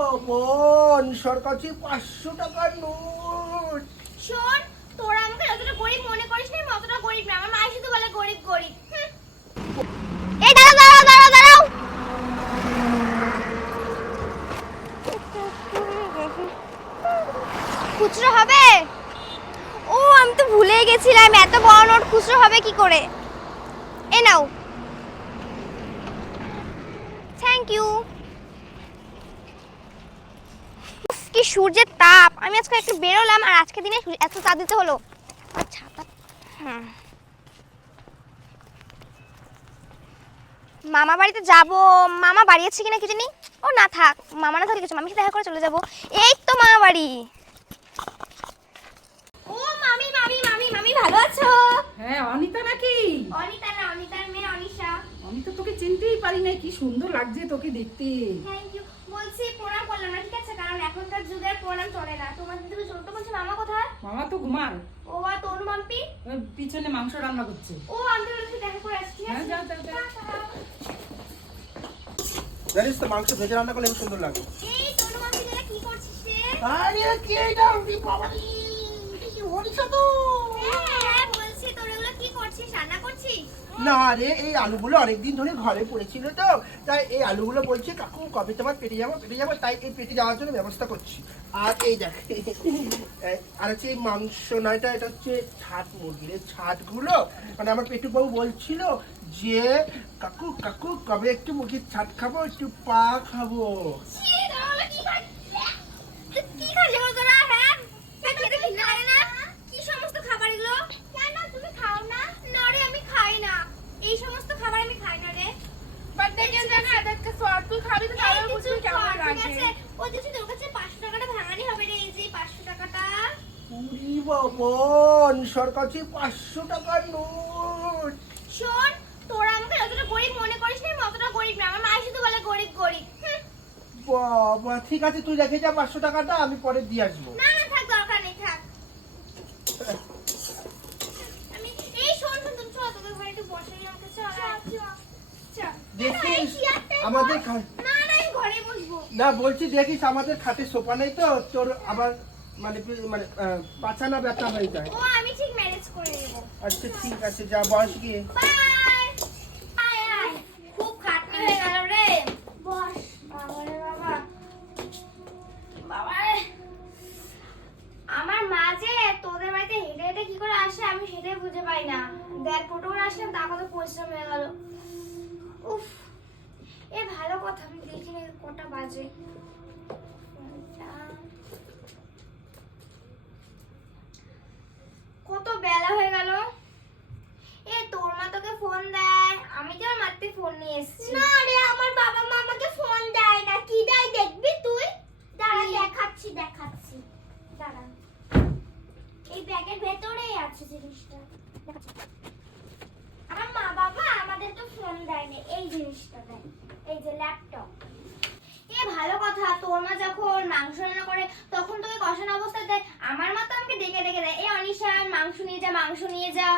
বাবন সরকার পাঁচশো টাকার নোট। শোন, তোরা আমাকে যতটা গরিব মনে করিস না, আমি অতটা গরিব না, আমার মা শুধু বলে গরিব গরিব এই দাঁড়াও দাঁড়াও দাঁড়াও দাঁড়াও। খুচরো হবে? ও, আমি তো ভুলে গেছিলাম, এত বড় নোট, খুচরো হবে কি করে? এ নাও। থ্যাংক ইউ কি সূর্যের তাপ। আমি আজকে একটু বেরোলাম আর আজকে দিনে এত তাপ দিতে হলো। ছাতা মামা বাড়িতে যাব। মামা বাড়ি আছে কিনা কি জানি? ও না থাক। মামা না থাকলে কিছু মামির সাথে দেখা করে চলে যাব। এই তো মামা বাড়ি। ও মামি মামি মামি মামি ভালো আছো? হ্যাঁ অনিতা নাকি? অনিতা না অনিশা আমি তো তোকে চিনতেই পারি না কি সুন্দর লাগছে তোকে দেখতে। থ্যাংক ইউ বলছি প্রণাম করলাম না ঠিক আছে? কারণ এখনকার যুগের প্রণাম চলে না। তোমাদের থেকে ছোট বলছি মামা কোথায়? মামা তো ঘুমার ও আর তনু মাম্পি? পিছনে মাংস রান্না করছে। ও আমি তো দেখা করে আসছি হ্যাঁ যাও যাও যাও। জানিস তো মাংস ভেজে রান্না করলে খুব সুন্দর লাগে। এই তনু মাম্পি তোরা কি করছিস রে? আরে কি এটা? বাবা হরিষা তো হ্যাঁ বলছি তোর এগুলো কি করছিস রান্না করছিস? না রে এই আলুগুলো অনেকদিন ধরে ঘরে পড়েছিল তো। তাই এই আলুগুলো বলছে কাকু কবে তোমার পেটে যাব? পেটে যাব? তাই এই পেটে যাওয়ার জন্য ব্যবস্থা করছি। আর এই দেখ আর হচ্ছে এই মাংস নয়টা এটা হচ্ছে ছাট মুরগির এই ছাটগুলো। মানে আমার পেটু বাবু বলছিল যে কাকু কাকু কবে একটু মুরগির ছাট খাব? একটু পা খাব ছি, তোরা ওগুলো কি খাচ্ছিস তুই কি খাচ্ছিস এগুলো তোরা হ্যাঁ তোর খেতে ঘৃণা লাগে না কি সমস্ত খাবার এগুলো কেন তুমি খাও না না রে আমি খাই না এই সমস্ত খাবার আমি খাই না রে এই কিছু খাওয়া, ঠিক আছে? ও যে তুই তোর কাছে 500 টাকাটা ভাঙানি হবে রে, এই যে 500 টাকাটা। উরি বাবন সরকার থেকে পাঁচশো টাকার নোট শোন, তোরা আমাকে যতটা গরিব মনে করিস না, আমি অতটা গরিব না। আমার মা শুধু বলে গরিব, গরিব। বাবা ঠিক আছে তুই রেখে যা পাঁচশো টাকাটা আমি পরে দিয়ে আসব না, না, থাক, দরকার নেই, থাক। আমি- এই শোন, শোন, শোন, চল, তোদের ঘরে একটু বসে আমাকে চল। দেখিস আমাদের না, বলছি দেখিস আমাদের খাটে সোফা নেই তো তোর আবার মানে মানে পাছানা ব্যথা হয়ে যায়। ও, আমি ঠিক ম্যানেজ করে নেব। আচ্ছা ঠিক আছে যা বস গিয়ে। বাই। আয়, আয়। খুব খাটনি হয়ে গেল রে। বস বাবারে বাবা। বাবারে আমার মা যে তোদের বাড়িতে হেঁটে হেঁটে কি করে আসে আমি সেটাই বুঝে পাই না। দেখ করে আসলাম তা কত পরিশ্রম হয়ে গেল। উফ এ ভালো কথা আমি দেখি না কটা বাজে। কত বেলা হয়ে গেল। এ তোর মা তোকে ফোন দেয়? আমি তো মারতে ফোন নিয়ে এসেছি। না রে আমার বাবা মা আমাকে ফোন দেয় না। কি দেয় দেখবি তুই? দাঁড়া দেখাচ্ছি দেখাচ্ছি। দাঁড়া। এই ব্যাগের ভেতরেই আছে জিনিসটা। দেখাচ্ছি। এ, ভালো কথা, তোর মা যখন মাংস রান্না করে, তখন তোকে কষানো অবস্থা দেয়। আমার মা তো আমাকে ডেকে ডেকে দেয়, এ, অনিশা, মাংস নিয়ে যা, মাংস নিয়ে যা।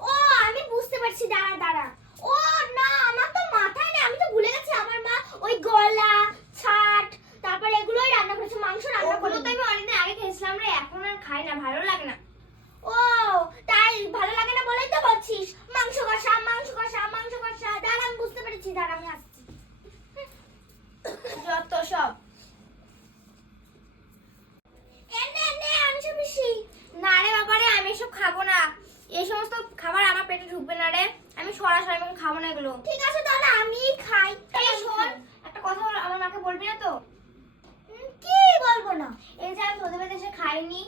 ও, আমি বুঝতে পারছি, দাঁড়া দাঁড়া। ও, না, আমার তো মাথায় নেই আমি তো ভুলে গেছি আমার মা ওই গলা ছাট তারপর এগুলোই রান্না করেছে মাংস রান্না করে তো আমি অনেকদিন আগে খেয়েছিলাম রে এখন আর খাই না ভালো লাগে না ও তাই ভালো লাগে না বলেই তো বলছিস মাংস কষা মাংস কষা মাংস কষা দাঁড়া আমি বুঝতে পেরেছি দাঁড়া আমি আসছি যত সব এনে এনে আমি সব বেশি না রে বাবা রে আমি এসব খাব না এই সমস্ত খাবার আমার পেটে ঢুকবে না রে আমি সরাসরি আমি খাব না এগুলো। ঠিক আছে তাহলে আমি খাই। এই শোন একটা কথা বল আমার মাকে বলবি না তো? কি বলব না? এই যে আমি তোদের বাড়িতে এসে খাইনি।